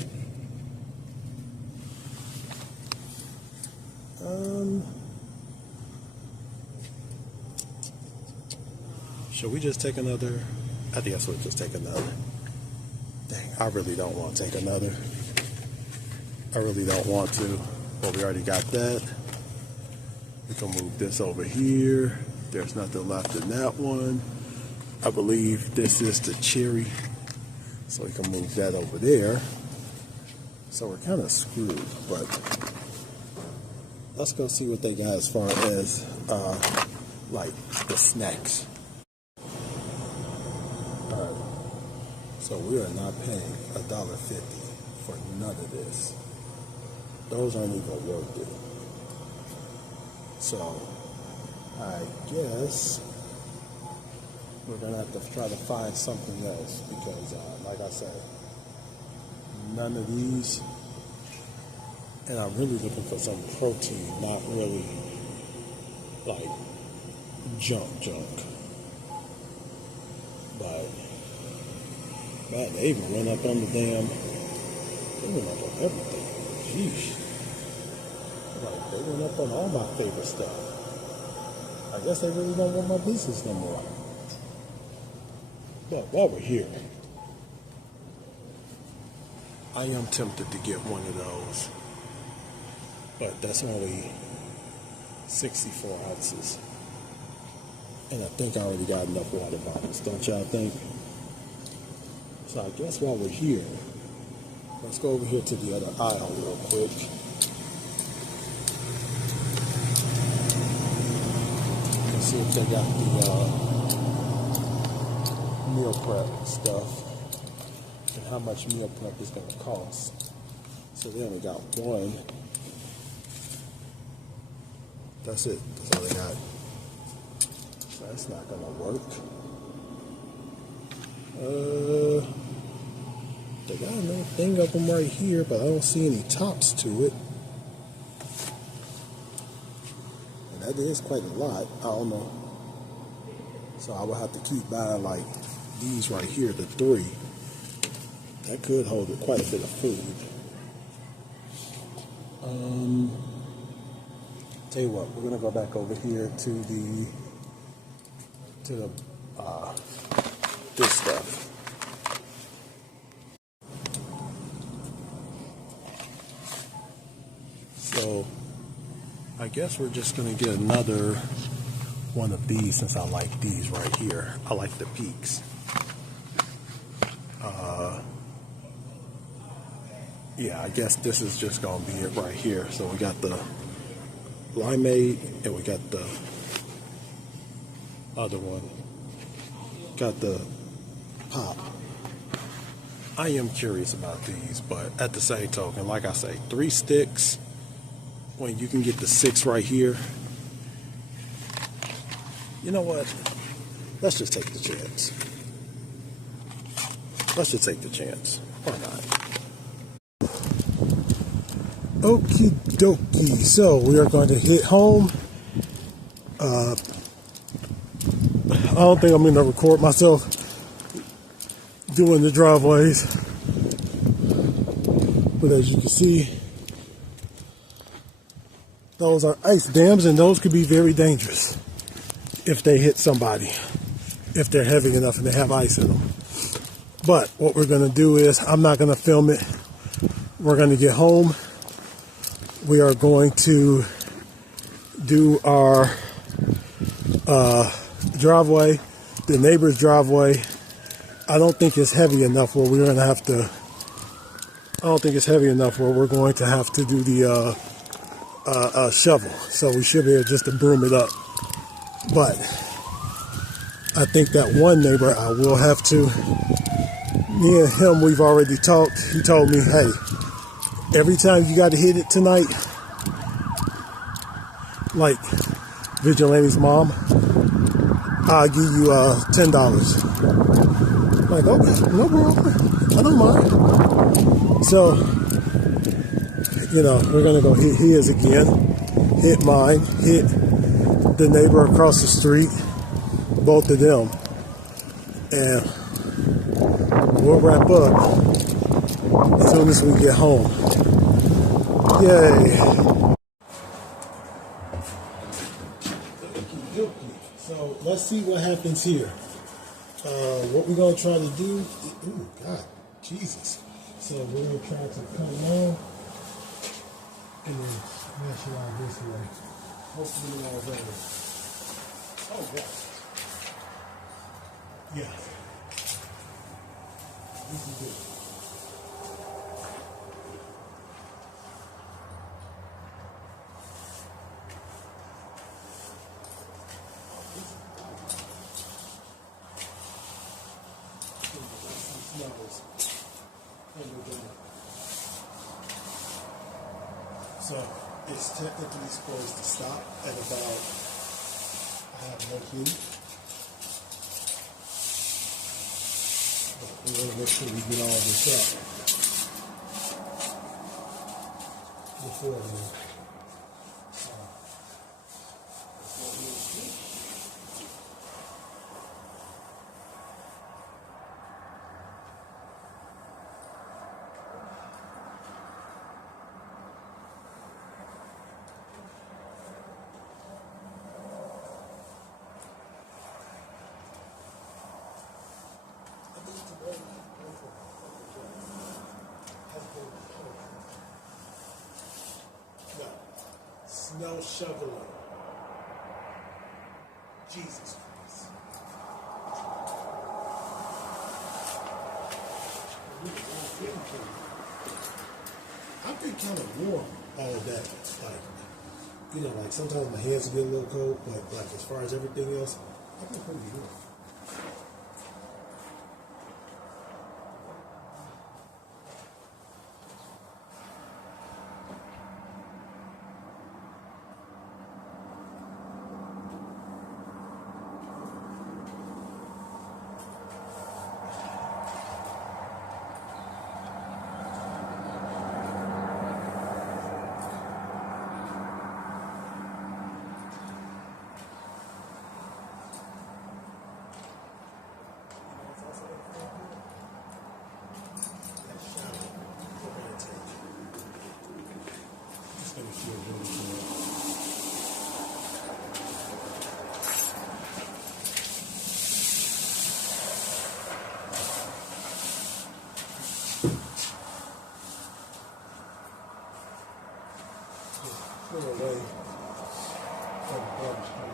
Should we just take another? I think we'll just take another. Dang, I really don't want to take another. I really don't want to. But we already got that. We can move this over here. There's nothing left in that one. I believe this is the cherry. So we can move that over there. So we're kind of screwed, but let's go see what they got as far as like the snacks. Alright. So we are not paying $1.50 for none of this. Those aren't even worth it. So I guess we're gonna have to try to find something else, because like I said, none of these, and I'm really looking for some protein, not really like junk. But man, they even went up on the damn, they went up on everything. Sheesh. Like, they went up on all my favorite stuff. I guess they really don't want my business no more. But while we're here, I am tempted to get one of those. But that's only 64 ounces. And I think I already got enough water bottles, don't y'all think? So I guess while we're here, let's go over here to the other aisle real quick. And see if they got the meal prep stuff and how much meal prep is going to cost. So they only got one. That's it. That's all they got. So that's not going to work. They got another thing of them right here, but I don't see any tops to it. And that is quite a lot. I don't know. So I will have to keep buying like these right here, the 3. That could hold quite a bit of food. Tell you what, we're gonna go back over here to this stuff. So I guess we're just gonna get another one of these since I like these right here. I like the peaks. Yeah, I guess this is just gonna be it right here. So we got the limeade and we got the other one. Got the pop. I am curious about these, but at the same token, like I say, 3 sticks when you can get the 6 right here. You know what? Let's just take the chance. Let's just take the chance. Why not? Okie dokie. So we are going to hit home. I don't think I'm going to record myself doing the driveways. But as you can see, those are ice dams, and those could be very dangerous if they hit somebody, if they're heavy enough and they have ice in them. But what we're going to do is, I'm not going to film it. We're going to get home. We are going to do our driveway, the neighbor's driveway. I don't think it's heavy enough where we're going to have to, I don't think it's heavy enough where we're going to have to do the shovel. So we should be able just to broom it up. But I think that one neighbor I will have to, me and him, we've already talked. He told me, hey, every time you got to hit it tonight, like Vigilante's mom, I'll give you $10. I'm like, okay, no problem. I don't mind. So, you know, we're going to go hit his again, hit mine, hit the neighbor across the street, both of them. And we'll wrap up as soon as we get home. Yay. So let's see what happens here. What we're going to try to do, ooh, God, Jesus. So we're going to try to come along and then smash it out this way. Hopefully all better. Oh, God. Yeah. This is good. So it's technically supposed to stop at about, I have no clue, but we want to make sure we get all this up before then. So that's what we'll do. Snow shoveling. Jesus Christ. I've been kind of warm all day. Like, you know, like sometimes my hands get a little cold, but like as far as everything else, I've been pretty good. clear away all the garbage can.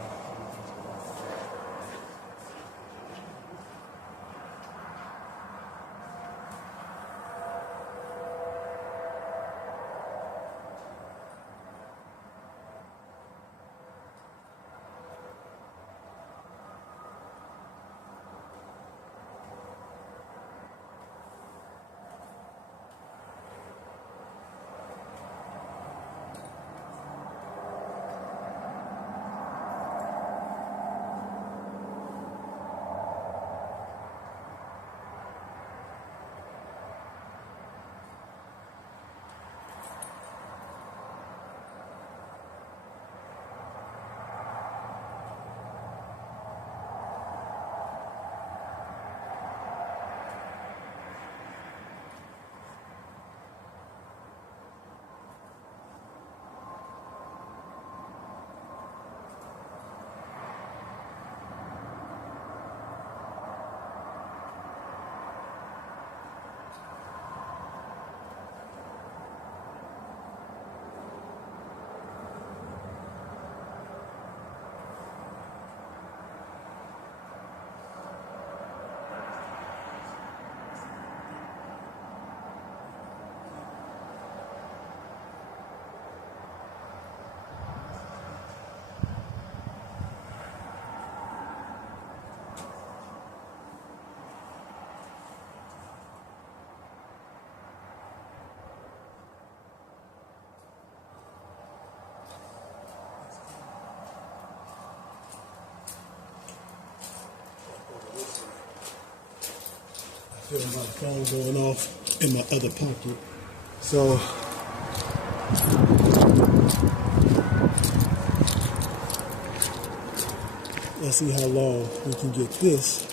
I feel my phone going off in my other pocket. So let's see how long we can get this.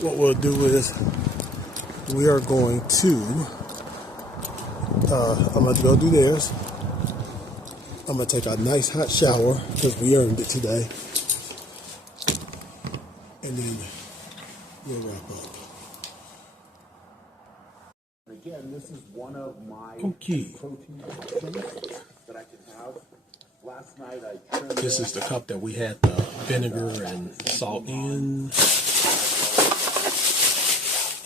what we'll do is we are going to, I'm going to go do theirs. I'm going to take a nice hot shower because we earned it today. And then we'll wrap up. Again, this is one of my Okay. protein shakes that I can have. Last night I trimmed This is the cup that we had the vinegar and salt in.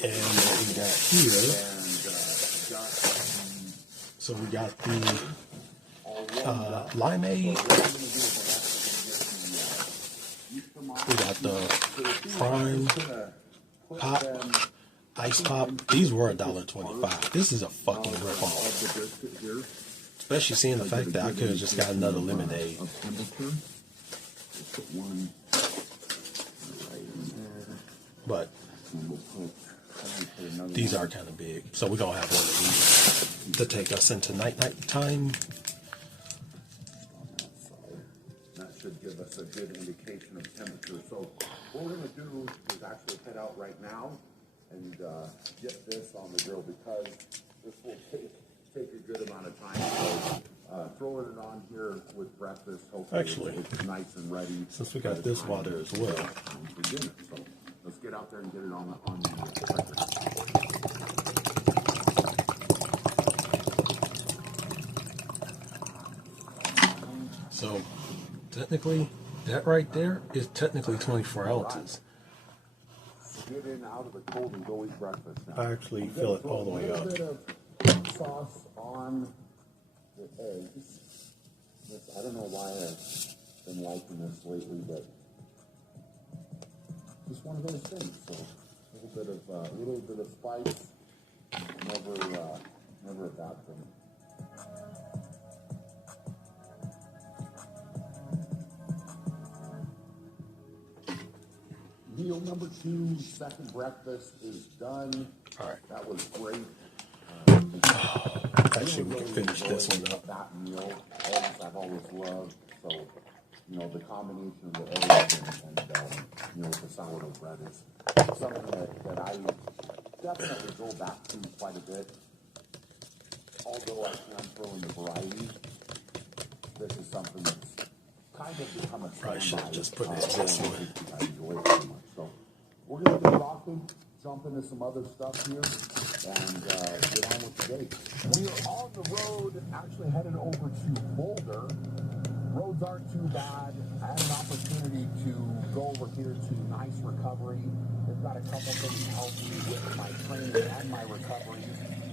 And what we got here. So we got the limeade. We got the prime pop, ice pop. These were $1.25. This is a fucking rip-off. Especially seeing the fact that I could have just got another lemonade. But these are kind of big. So we're going to have one of these to take us into night time. that should give us a good indication of temperature. So what we're going to do is actually head out right now and get this on the grill because this will take a good amount of time. So throwing it on here with breakfast, hopefully Actually, it's nice and ready. Since we got this water as well. For dinner. So let's get out there and get it on the So technically, that right there is technically 24 ounces. Get in out of the cold and go eat breakfast now. I actually fill it all the way up. A little bit of sauce on the eggs. I don't know why I've been liking this lately, but just one of those things. So a little bit of spice, never a bad thing. Meal number 2, second breakfast is done. All right. That was great. Actually, we can finish this one up. That meal, eggs I've always loved. So, the combination of the eggs and with the sourdough bread is something that I definitely go back to quite a bit. Although I can throw in the variety, this is something that's kind of become a Probably should have just put it in this one. I enjoy it so much. So we're going to get rocking, jump into some other stuff here, and get on with the day. We are on the road, actually headed over to Boulder. Roads aren't too bad. I had an opportunity to go over here to Nice Recovery. They've got a couple things to help me with my training and my recovery.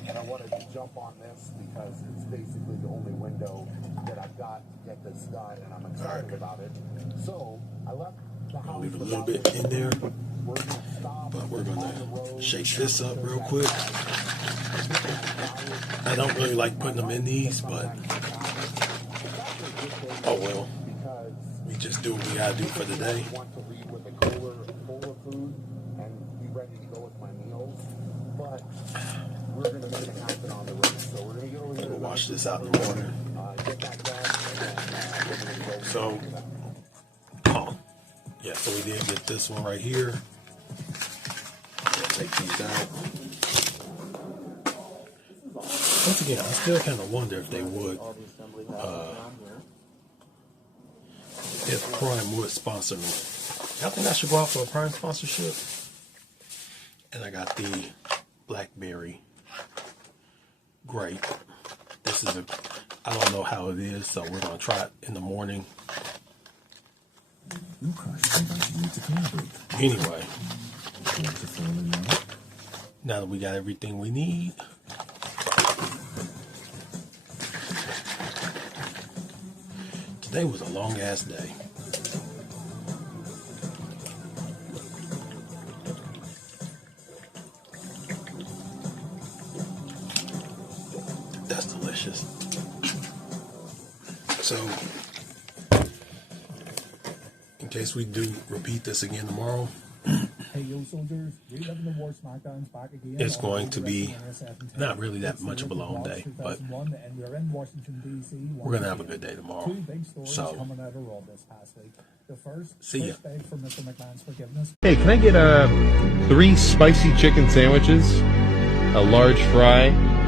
And I wanted to jump on this because it's basically the only window that I've got to get this done, and I'm excited about it. So I left the house. I'll leave a little bit in there, but we're gonna shake this up real quick. I don't really like putting them in these, but oh well. We just do what we gotta do for the day. I want to leave with a cooler full of food and be ready to go with my meals, but we're going to make it happen on the road. So we're going to get over here. We'll wash this out in the morning. Get that done, and we're going to go. So, yeah, so we did get this one right here. Take these out. Once again, I still kind of wonder if they would, if Prime would sponsor me. I think I should go out for a Prime sponsorship. And I got the Blackberry Grape. This is I don't know how it is, so we're going to try it in the morning. Anyway, now that we got everything we need, today was a long ass day. That's delicious. So, in case we do repeat this again tomorrow, Hey, yo, soldiers, reliving the war smackdowns back again. It's going to be not really that much of a long day, but and we're in Washington, D.C. we're going to have a good day tomorrow. Two big stories So, coming out of Raw this past week. The first, see ya. beg for Mr. McMahon's forgiveness. Hey, can I get 3 spicy chicken sandwiches, a large fry,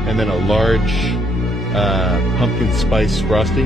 and then a large pumpkin spice frosty?